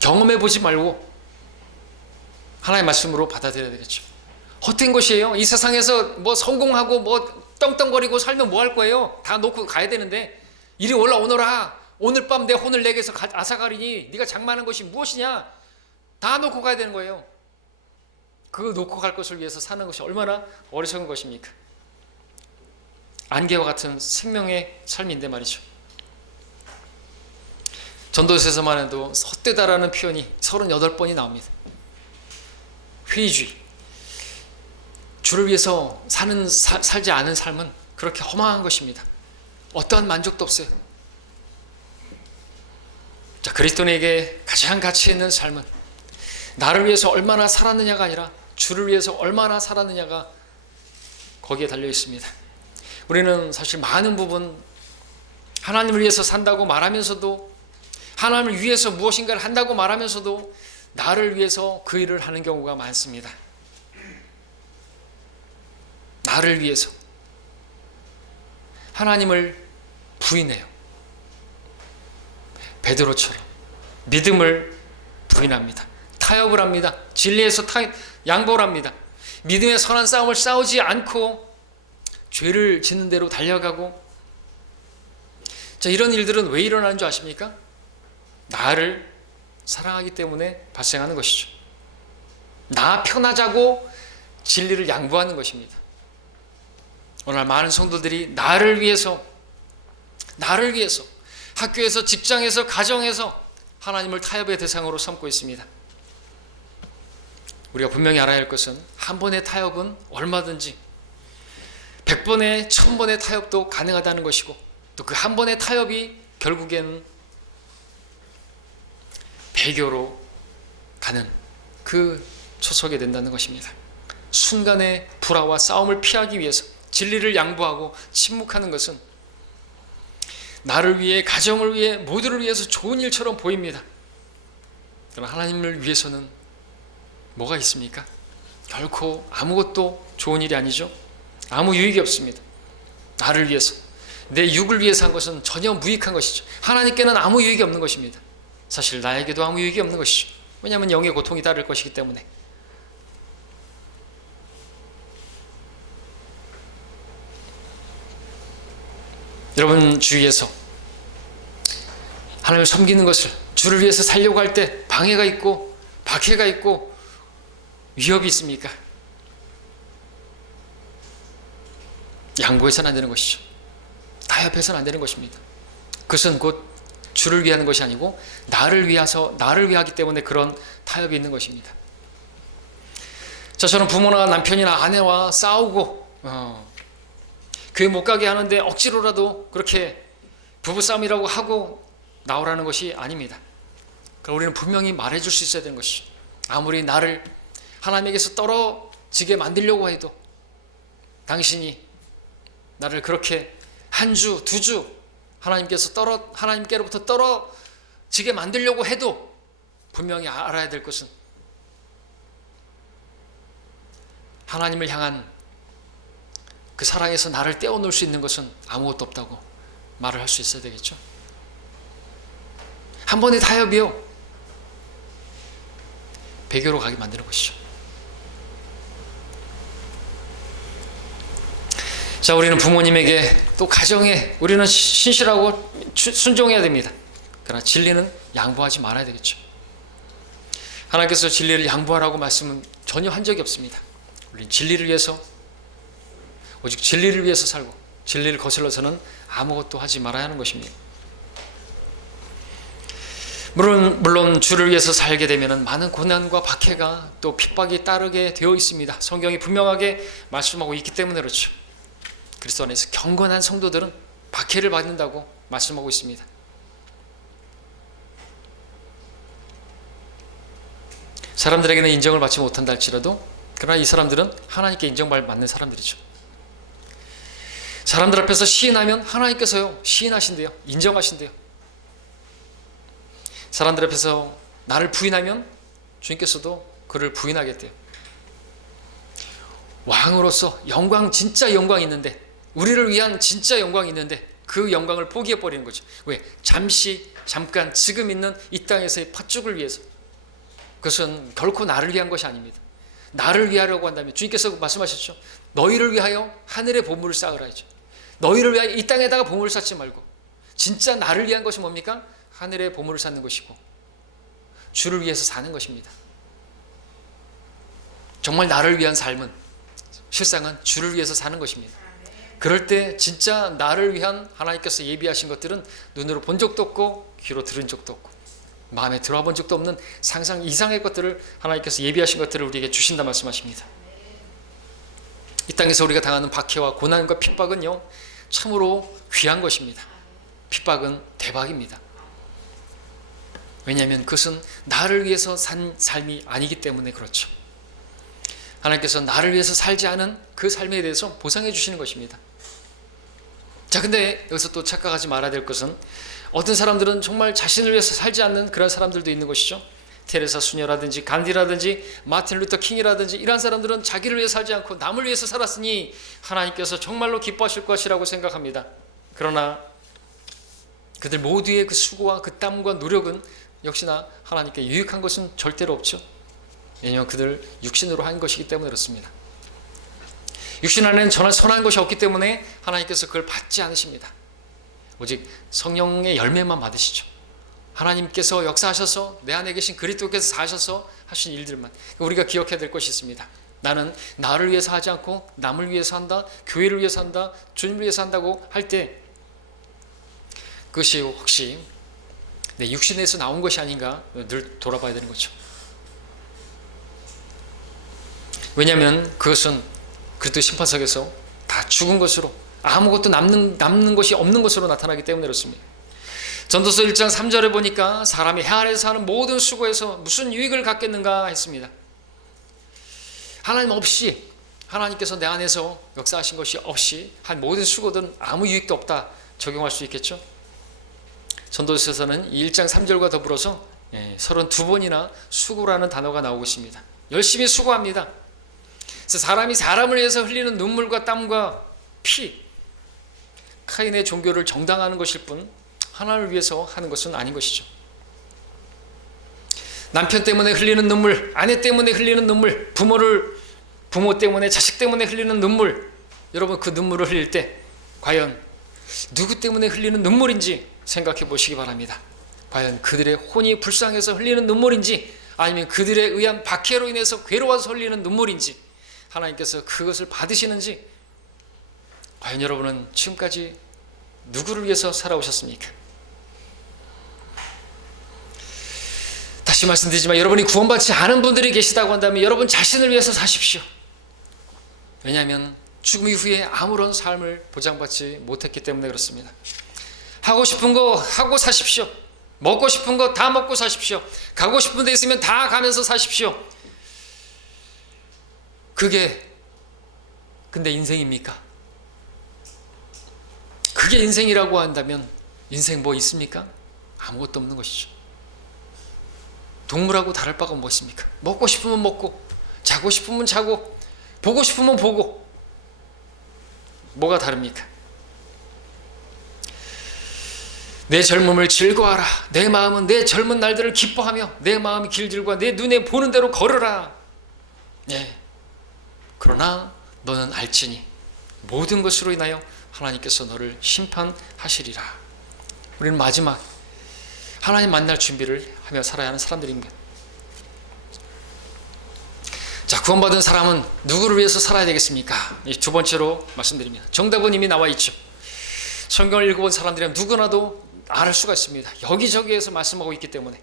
경험해 보지 말고 하나님의 말씀으로 받아들여야 되겠죠. 헛된 것이에요. 이 세상에서 뭐 성공하고 뭐 떵떵거리고 살면 뭐 할 거예요? 다 놓고 가야 되는데 이리 올라오너라. 오늘 밤 내 혼을 내게서 앗아가리니 네가 장만한 것이 무엇이냐? 다 놓고 가야 되는 거예요. 그 놓고 갈 것을 위해서 사는 것이 얼마나 어리석은 것입니까? 안개와 같은 생명의 삶인데 말이죠. 전도서에서만 해도 헛되다라는 표현이 38번이 나옵니다. 회의주의, 주를 위해서 살지 않은 삶은 그렇게 허망한 것입니다. 어떠한 만족도 없어요. 자, 그리스도인에게 가장 가치 있는 삶은 나를 위해서 얼마나 살았느냐가 아니라 주를 위해서 얼마나 살았느냐가 거기에 달려 있습니다. 우리는 사실 많은 부분 하나님을 위해서 산다고 말하면서도, 하나님을 위해서 무엇인가를 한다고 말하면서도 나를 위해서 그 일을 하는 경우가 많습니다. 나를 위해서 하나님을 부인해요. 베드로처럼 믿음을 부인합니다. 타협을 합니다. 진리에서 양보를 합니다. 믿음의 선한 싸움을 싸우지 않고 죄를 짓는 대로 달려가고. 자, 이런 일들은 왜 일어나는 줄 아십니까? 나를 사랑하기 때문에 발생하는 것이죠. 나 편하자고 진리를 양보하는 것입니다. 오늘 많은 성도들이 나를 위해서 학교에서, 직장에서, 가정에서 하나님을 타협의 대상으로 삼고 있습니다. 우리가 분명히 알아야 할 것은 한 번의 타협은 얼마든지 100번의 1000번의 타협도 가능하다는 것이고, 또 그 한 번의 타협이 결국에는 배교로 가는 그 초석이 된다는 것입니다. 순간의 불화와 싸움을 피하기 위해서 진리를 양보하고 침묵하는 것은 나를 위해, 가정을 위해, 모두를 위해서 좋은 일처럼 보입니다. 그러나 하나님을 위해서는 뭐가 있습니까? 결코 아무것도 좋은 일이 아니죠. 아무 유익이 없습니다. 나를 위해서, 내 육을 위해서 한 것은 전혀 무익한 것이죠. 하나님께는 아무 유익이 없는 것입니다. 사실 나에게도 아무 유익이 없는 것이죠. 왜냐하면 영의 고통이 따를 것이기 때문에. 여러분 주위에서 하나님을 섬기는 것을, 주를 위해서 살려고 할 때 방해가 있고 박해가 있고 위협이 있습니까? 양보해서는 안 되는 것이죠. 타협해서는 안 되는 것입니다. 그것은 곧 주를 위하는 것이 아니고 나를 위하기 때문에 그런 타협이 있는 것입니다. 저는 부모나 남편이나 아내와 싸우고 교회 못 가게 하는데 억지로라도 그렇게 부부싸움이라고 하고 나오라는 것이 아닙니다. 그럼 우리는 분명히 말해줄 수 있어야 되는 것이죠. 아무리 나를 하나님에게서 떨어지게 만들려고 해도, 당신이 나를 그렇게 한 주, 두 주 하나님께로부터 떨어지게 만들려고 해도 분명히 알아야 될 것은 하나님을 향한 그 사랑에서 나를 떼어놓을 수 있는 것은 아무것도 없다고 말을 할 수 있어야 되겠죠. 한 번의 타협이요, 배교로 가게 만드는 것이죠. 자, 우리는 부모님에게 또 가정에 우리는 신실하고 순종해야 됩니다. 그러나 진리는 양보하지 말아야 되겠죠. 하나님께서 진리를 양보하라고 말씀은 전혀 한 적이 없습니다. 우리는 진리를 위해서, 오직 진리를 위해서 살고 진리를 거슬러서는 아무것도 하지 말아야 하는 것입니다. 물론 주를 위해서 살게 되면 많은 고난과 박해가 또 핍박이 따르게 되어 있습니다. 성경이 분명하게 말씀하고 있기 때문에 그렇죠. 그리스도 안에서 경건한 성도들은 박해를 받는다고 말씀하고 있습니다. 사람들에게는 인정을 받지 못한다 할지라도 그러나 이 사람들은 하나님께 인정받는 사람들이죠. 사람들 앞에서 시인하면 하나님께서요 시인하신대요, 인정하신대요. 사람들 앞에서 나를 부인하면 주님께서도 그를 부인하겠대요. 왕으로서 영광, 진짜 영광이 있는데, 우리를 위한 진짜 영광이 있는데 그 영광을 포기해버리는 거죠. 왜? 잠깐 지금 있는 이 땅에서의 팥죽을 위해서. 그것은 결코 나를 위한 것이 아닙니다. 나를 위하려고 한다면 주님께서 말씀하셨죠. 너희를 위하여 하늘에 보물을 쌓으라 했죠. 너희를 위하여 이 땅에다가 보물을 쌓지 말고 진짜 나를 위한 것이 뭡니까? 하늘에 보물을 쌓는 것이고 주를 위해서 사는 것입니다. 정말 나를 위한 삶은 실상은 주를 위해서 사는 것입니다. 그럴 때 진짜 나를 위한 하나님께서 예비하신 것들은 눈으로 본 적도 없고 귀로 들은 적도 없고 마음에 들어와 본 적도 없는 상상 이상의 것들을 하나님께서 예비하신 것들을 우리에게 주신다 말씀하십니다. 이 땅에서 우리가 당하는 박해와 고난과 핍박은요 참으로 귀한 것입니다. 핍박은 대박입니다. 왜냐하면 그것은 나를 위해서 산 삶이 아니기 때문에 그렇죠. 하나님께서 나를 위해서 살지 않은 그 삶에 대해서 보상해 주시는 것입니다. 자, 근데 여기서 또 착각하지 말아야 될 것은 어떤 사람들은 정말 자신을 위해서 살지 않는 그런 사람들도 있는 것이죠. 테레사 수녀라든지 간디라든지 마틴 루터 킹이라든지 이런 사람들은 자기를 위해 살지 않고 남을 위해서 살았으니 하나님께서 정말로 기뻐하실 것이라고 생각합니다. 그러나 그들 모두의 그 수고와 그 땀과 노력은 역시나 하나님께 유익한 것은 절대로 없죠. 왜냐하면 그들 육신으로 한 것이기 때문에 그렇습니다. 육신 안에는 전혀 선한 것이 없기 때문에 하나님께서 그걸 받지 않으십니다. 오직 성령의 열매만 받으시죠. 하나님께서 역사하셔서 내 안에 계신 그리스도께서 사셔서 하신 일들만. 우리가 기억해야 될 것이 있습니다. 나는 나를 위해서 하지 않고 남을 위해서 한다, 교회를 위해서 한다, 주님을 위해서 한다고 할 때 그것이 혹시 내 육신에서 나온 것이 아닌가 늘 돌아봐야 되는 거죠. 왜냐하면 그것은 그리스도 심판석에서 다 죽은 것으로 아무것도 남는 것이 없는 것으로 나타나기 때문에 그렇습니다. 전도서 1장 3절에 보니까 사람이 해 아래에서 하는 모든 수고에서 무슨 유익을 갖겠는가 했습니다. 하나님 없이, 하나님께서 내 안에서 역사하신 것이 없이 한 모든 수고든 아무 유익도 없다 적용할 수 있겠죠. 전도서에서는 1장 3절과 더불어서 32번이나 수고라는 단어가 나오고 있습니다. 열심히 수고합니다. 그래서 사람이 사람을 위해서 흘리는 눈물과 땀과 피, 카인의 종교를 정당화하는 것일 뿐 하나님을 위해서 하는 것은 아닌 것이죠. 남편 때문에 흘리는 눈물, 아내 때문에 흘리는 눈물, 부모 때문에, 자식 때문에 흘리는 눈물, 여러분 그 눈물을 흘릴 때 과연 누구 때문에 흘리는 눈물인지 생각해 보시기 바랍니다. 과연 그들의 혼이 불쌍해서 흘리는 눈물인지, 아니면 그들에 의한 박해로 인해서 괴로워서 흘리는 눈물인지, 하나님께서 그것을 받으시는지, 과연 여러분은 지금까지 누구를 위해서 살아오셨습니까? 다시 말씀드리지만 여러분이 구원받지 않은 분들이 계시다고 한다면 여러분 자신을 위해서 사십시오. 왜냐하면 죽음 이후에 아무런 삶을 보장받지 못했기 때문에 그렇습니다. 하고 싶은 거 하고 사십시오. 먹고 싶은 거 다 먹고 사십시오. 가고 싶은 데 있으면 다 가면서 사십시오. 그게 근데 인생입니까? 그게 인생이라고 한다면 인생 뭐 있습니까? 아무것도 없는 것이죠. 동물하고 다를 바가 뭐 있습니까? 먹고 싶으면 먹고, 자고 싶으면 자고, 보고 싶으면 보고, 뭐가 다릅니까? 내 젊음을 즐거워하라. 내 마음은 내 젊은 날들을 기뻐하며 내 마음의 길들과 내 눈에 보는 대로 걸으라. 그러나 너는 알지니 모든 것으로 인하여 하나님께서 너를 심판하시리라. 우리는 마지막 하나님 만날 준비를 하며 살아야 하는 사람들입니다. 자, 구원받은 사람은 누구를 위해서 살아야 되겠습니까? 두 번째로 말씀드립니다. 정답은 이미 나와 있죠. 성경을 읽어본 사람들이면 누구나도 알 수가 있습니다. 여기저기에서 말씀하고 있기 때문에.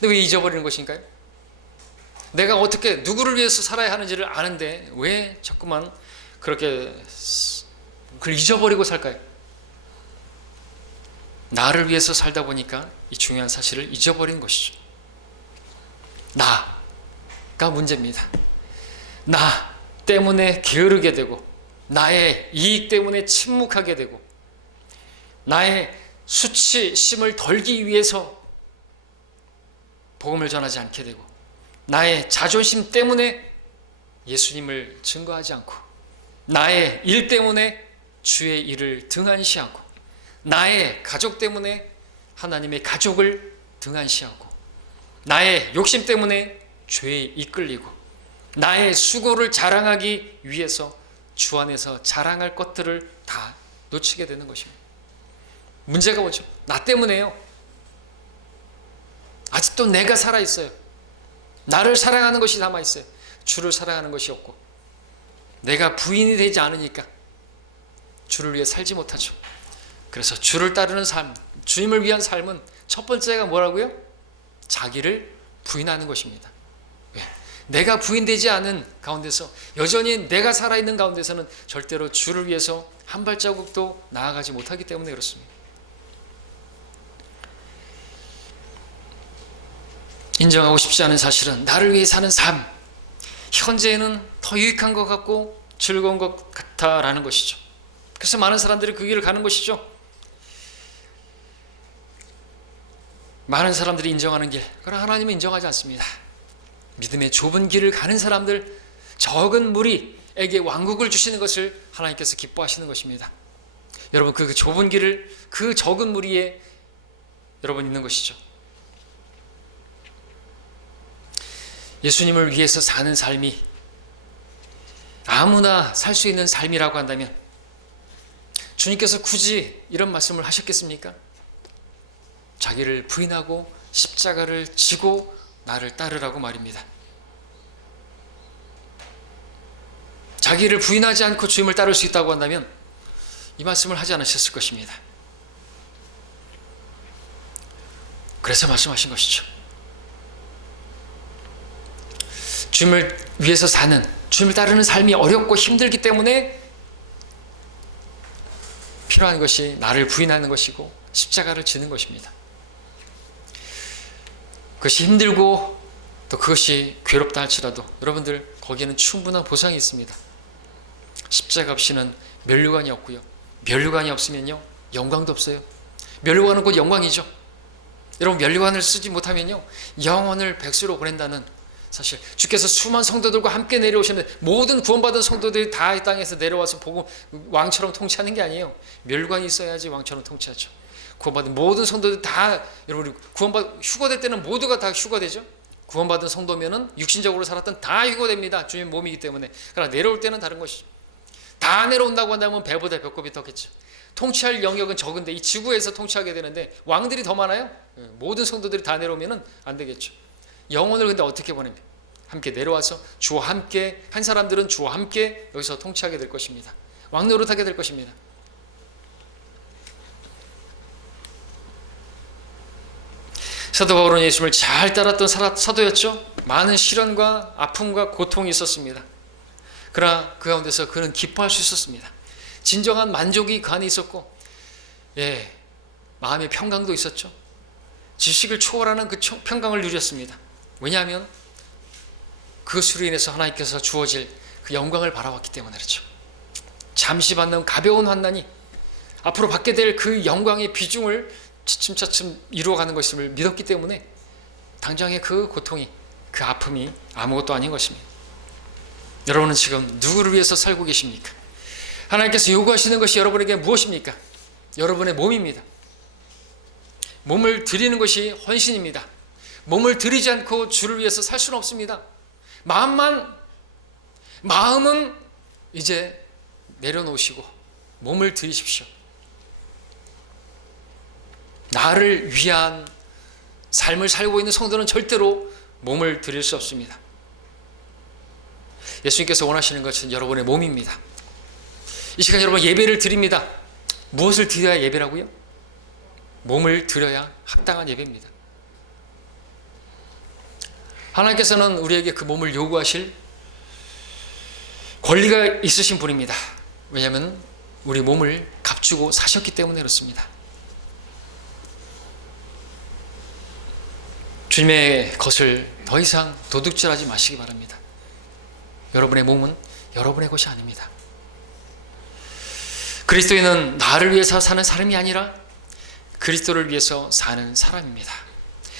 근데 왜 잊어버리는 것인가요? 내가 어떻게 누구를 위해서 살아야 하는지를 아는데 왜 자꾸만 그렇게 그걸 잊어버리고 살까요? 나를 위해서 살다 보니까 이 중요한 사실을 잊어버리는 것이죠. 나가 문제입니다. 나 때문에 게으르게 되고, 나의 이익 때문에 침묵하게 되고, 나의 수치심을 덜기 위해서 복음을 전하지 않게 되고, 나의 자존심 때문에 예수님을 증거하지 않고, 나의 일 때문에 주의 일을 등한시하고, 나의 가족 때문에 하나님의 가족을 등한시하고, 나의 욕심 때문에 죄에 이끌리고, 나의 수고를 자랑하기 위해서 주 안에서 자랑할 것들을 다 놓치게 되는 것입니다. 문제가 뭐죠? 나 때문에요. 아직도 내가 살아있어요. 나를 사랑하는 것이 남아있어요. 주를 사랑하는 것이 없고, 내가 부인이 되지 않으니까 주를 위해 살지 못하죠. 그래서 주를 따르는 삶, 주님을 위한 삶은 첫 번째가 뭐라고요? 자기를 부인하는 것입니다. 왜? 내가 부인되지 않은 가운데서, 여전히 내가 살아있는 가운데서는 절대로 주를 위해서 한 발자국도 나아가지 못하기 때문에 그렇습니다. 인정하고 싶지 않은 사실은 나를 위해 사는 삶, 현재에는 더 유익한 것 같고 즐거운 것 같다라는 것이죠. 그래서 많은 사람들이 그 길을 가는 것이죠. 많은 사람들이 인정하는 길, 그러나 하나님은 인정하지 않습니다. 믿음의 좁은 길을 가는 사람들, 적은 무리에게 왕국을 주시는 것을 하나님께서 기뻐하시는 것입니다. 여러분, 그 좁은 길을, 그 적은 무리에 여러분 있는 것이죠. 예수님을 위해서 사는 삶이 아무나 살 수 있는 삶이라고 한다면 주님께서 굳이 이런 말씀을 하셨겠습니까? 자기를 부인하고 십자가를 지고 나를 따르라고 말입니다. 자기를 부인하지 않고 주님을 따를 수 있다고 한다면 이 말씀을 하지 않으셨을 것입니다. 그래서 말씀하신 것이죠. 주님을 위해서 사는, 주님을 따르는 삶이 어렵고 힘들기 때문에 필요한 것이 나를 부인하는 것이고 십자가를 지는 것입니다. 그것이 힘들고 또 그것이 괴롭다 할지라도 여러분들 거기에는 충분한 보상이 있습니다. 십자가 없이는 면류관이 없고요. 면류관이 없으면요 영광도 없어요. 면류관은 곧 영광이죠. 여러분 면류관을 쓰지 못하면요 영원을 백수로 보낸다는 사실, 주께서 수많은 성도들과 함께 내려오셨는데 모든 구원받은 성도들이 다 이 땅에서 내려와서 보고 왕처럼 통치하는 게 아니에요. 면류관이 있어야지 왕처럼 통치하죠. 구원받은 모든 성도들 다, 여러분 휴거될 때는 모두가 다 휴거되죠. 구원받은 성도면은 육신적으로 살았던 다 휴거됩니다. 주님 몸이기 때문에. 그러나 내려올 때는 다른 것이죠. 다 내려온다고 한다면 배보다 배꼽이 더겠죠. 통치할 영역은 적은데 이 지구에서 통치하게 되는데 왕들이 더 많아요. 모든 성도들이 다 내려오면은 안 되겠죠. 영혼을 근데 어떻게 보냅니까? 함께 내려와서 주와 함께, 한 사람들은 주와 함께 여기서 통치하게 될 것입니다. 왕노릇하게 될 것입니다. 사도 바울은 예수님을 잘 따랐던 사도였죠. 많은 시련과 아픔과 고통이 있었습니다. 그러나 그 가운데서 그는 기뻐할 수 있었습니다. 진정한 만족이 그 안에 있었고, 마음의 평강도 있었죠. 지식을 초월하는 그 평강을 누렸습니다. 왜냐하면 그것으로 인해서 하나님께서 주어질 그 영광을 바라봤기 때문에 그렇죠. 잠시 받는 가벼운 환난이 앞으로 받게 될 그 영광의 비중을 차츰차츰 이루어가는 것임을 믿었기 때문에 당장의 그 고통이, 그 아픔이 아무것도 아닌 것입니다. 여러분은 지금 누구를 위해서 살고 계십니까? 하나님께서 요구하시는 것이 여러분에게 무엇입니까? 여러분의 몸입니다. 몸을 드리는 것이 헌신입니다. 몸을 드리지 않고 주를 위해서 살 수는 없습니다. 마음은 이제 내려놓으시고 몸을 드리십시오. 나를 위한 삶을 살고 있는 성도는 절대로 몸을 드릴 수 없습니다. 예수님께서 원하시는 것은 여러분의 몸입니다. 이 시간 여러분 예배를 드립니다. 무엇을 드려야 예배라고요? 몸을 드려야 합당한 예배입니다. 하나님께서는 우리에게 그 몸을 요구하실 권리가 있으신 분입니다. 왜냐하면 우리 몸을 값주고 사셨기 때문에 그렇습니다. 주님의 것을 더 이상 도둑질하지 마시기 바랍니다. 여러분의 몸은 여러분의 것이 아닙니다. 그리스도인은 나를 위해서 사는 사람이 아니라 그리스도를 위해서 사는 사람입니다.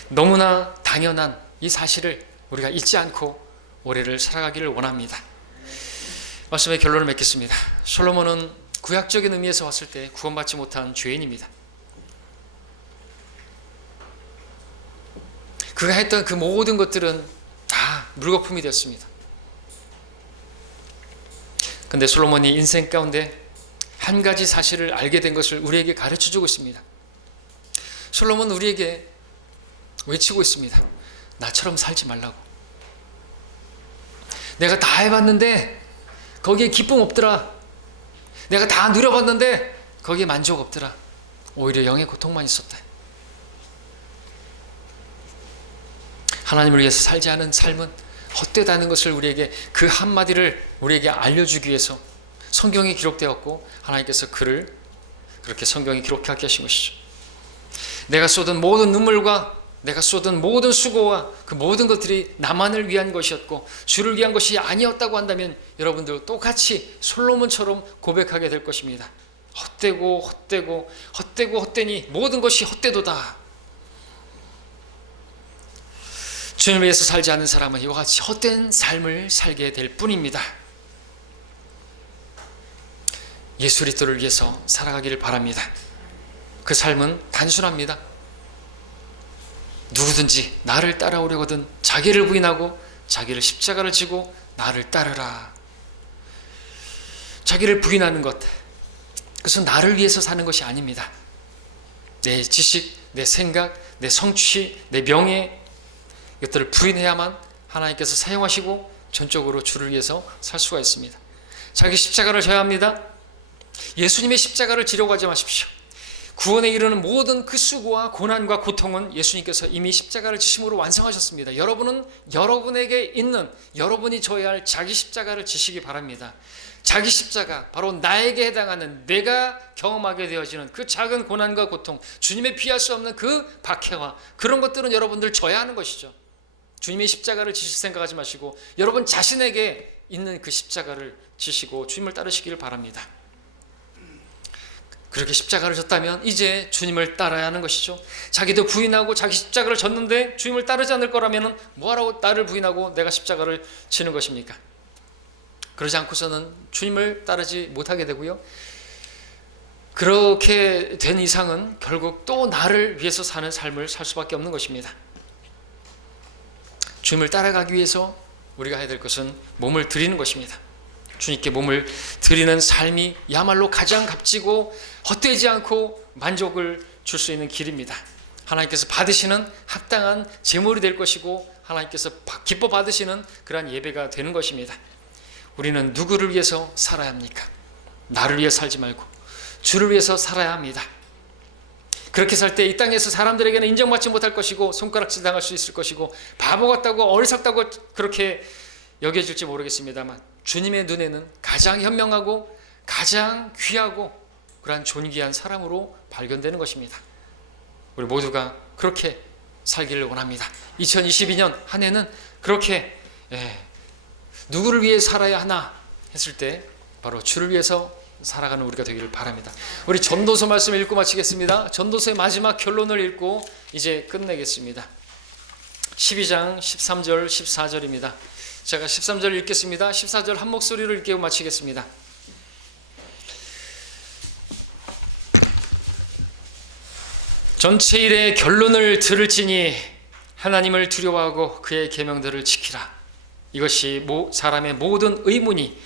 너무나 당연한 이 사실을 우리가 잊지 않고 올해를 살아가기를 원합니다. 말씀의 결론을 맺겠습니다. 솔로몬은 구약적인 의미에서 봤을 때 구원받지 못한 죄인입니다. 그가 했던 그 모든 것들은 다 물거품이 되었습니다. 근데 솔로몬이 인생 가운데 한 가지 사실을 알게 된 것을 우리에게 가르쳐주고 있습니다. 솔로몬은 우리에게 외치고 있습니다. 나처럼 살지 말라고. 내가 다 해봤는데 거기에 기쁨 없더라. 내가 다 누려봤는데 거기에 만족 없더라. 오히려 영의 고통만 있었다. 하나님을 위해서 살지 않은 삶은 헛되다는 것을 우리에게, 그 한마디를 우리에게 알려주기 위해서 성경이 기록되었고 하나님께서 그를 그렇게 성경에 기록하게 하신 것이죠. 내가 쏟은 모든 눈물과 내가 쏟은 모든 수고와 그 모든 것들이 나만을 위한 것이었고 주를 위한 것이 아니었다고 한다면 여러분들 똑같이 솔로몬처럼 고백하게 될 것입니다. 헛되니 모든 것이 헛되도다. 주님을 위해서 살지 않는 사람은 이와 같이 헛된 삶을 살게 될 뿐입니다. 예수 그리스도를 위해서 살아가기를 바랍니다. 그 삶은 단순합니다. 누구든지 나를 따라오려거든 자기를 부인하고 자기를 십자가를 지고 나를 따르라. 자기를 부인하는 것, 그것은 나를 위해서 사는 것이 아닙니다. 내 지식, 내 생각, 내 성취, 내 명예, 이것들을 부인해야만 하나님께서 사용하시고 전적으로 주를 위해서 살 수가 있습니다. 자기 십자가를 져야 합니다. 예수님의 십자가를 지려고 하지 마십시오. 구원에 이르는 모든 그 수고와 고난과 고통은 예수님께서 이미 십자가를 지심으로 완성하셨습니다. 여러분은 여러분에게 있는, 여러분이 져야 할 자기 십자가를 지시기 바랍니다. 자기 십자가, 바로 나에게 해당하는, 내가 경험하게 되어지는 그 작은 고난과 고통, 주님의 피할 수 없는 그 박해와 그런 것들은 여러분들 져야 하는 것이죠. 주님이 십자가를 지실 생각하지 마시고 여러분 자신에게 있는 그 십자가를 지시고 주님을 따르시기를 바랍니다. 그렇게 십자가를 졌다면 이제 주님을 따라야 하는 것이죠. 자기도 부인하고 자기 십자가를 졌는데 주님을 따르지 않을 거라면 뭐하라고 나를 부인하고 내가 십자가를 지는 것입니까? 그러지 않고서는 주님을 따르지 못하게 되고요. 그렇게 된 이상은 결국 또 나를 위해서 사는 삶을 살 수밖에 없는 것입니다. 주님을 따라가기 위해서 우리가 해야 될 것은 몸을 드리는 것입니다. 주님께 몸을 드리는 삶이 야말로 가장 값지고 헛되지 않고 만족을 줄 수 있는 길입니다. 하나님께서 받으시는 합당한 제물이 될 것이고 하나님께서 기뻐 받으시는 그러한 예배가 되는 것입니다. 우리는 누구를 위해서 살아야 합니까? 나를 위해 살지 말고 주를 위해서 살아야 합니다. 그렇게 살 때 이 땅에서 사람들에게는 인정받지 못할 것이고 손가락질 당할 수 있을 것이고 바보 같다고 어리석다고 그렇게 여겨질지 모르겠습니다만 주님의 눈에는 가장 현명하고 가장 귀하고 그러한 존귀한 사람으로 발견되는 것입니다. 우리 모두가 그렇게 살기를 원합니다. 2022년 한 해는 그렇게 누구를 위해 살아야 하나 했을 때 바로 주를 위해서 살아가는 우리가 되기를 바랍니다. 우리 전도서 말씀 읽고 마치겠습니다. 전도서의 마지막 결론을 읽고 이제 끝내겠습니다. 12장 13절 14절입니다. 제가 13절 읽겠습니다. 14절 한 목소리로 읽고 마치겠습니다. 전체 일의 결론을 들을지니 하나님을 두려워하고 그의 계명들을 지키라. 이것이 사람의 모든 의문이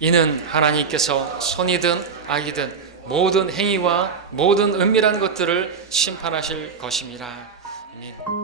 이는 하나님께서 선이든 악이든 모든 행위와 모든 은밀한 것들을 심판하실 것임이라. 아멘.